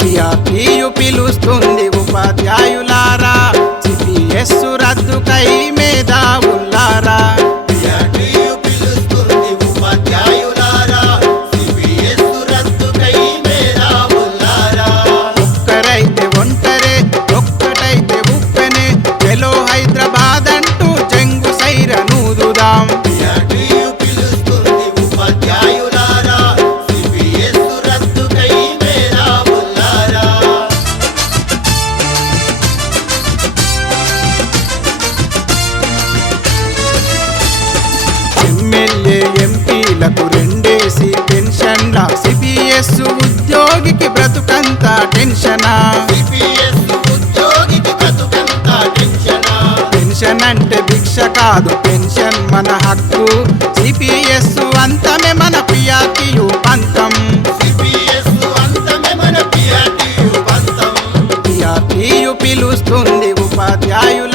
సిఆర్పియు పిలుస్తుంది ఉపాధ్యాయులారా, సిపిఎస్ రద్దుకై మేధావులారా. సిఆర్పియు పిలుస్తుంది ఉపాధ్యాయులారా, సిపిఎస్ రద్దుకై మేధావులారా. ఒక్కరైతే ఒంటరే, ఒక్కటైతే ఉప్పెనే, చలో హైదరాబాద్ అంటూ జంగు సైరనూదుదాం. సిఆర్పియు పిలుస్తుంది ఉపాధ్యాయులారా, సిపిఎస్ రద్దుకై మేధావులారా. ఎమ్మెల్యే ఎంపీలకు రెండేసి పెన్షన్ల, సిపిఎస్ ఉద్యోగికి బ్రతుకంతా టెన్షనా. సిపిఎస్ ఉద్యోగికి బ్రతుకంతా టెన్షనా. పెన్షన్ అంటే భిక్ష కాదు, పెన్షన్ మన హక్కు. సిపిఎస్ అంతమే మన పిఆర్టీయు పంతం. సిపిఎస్ అంతమే మన పిఆర్టీయు పంతం. పిఆర్టీయు పిలుస్తుంది ఉపాధ్యాయుల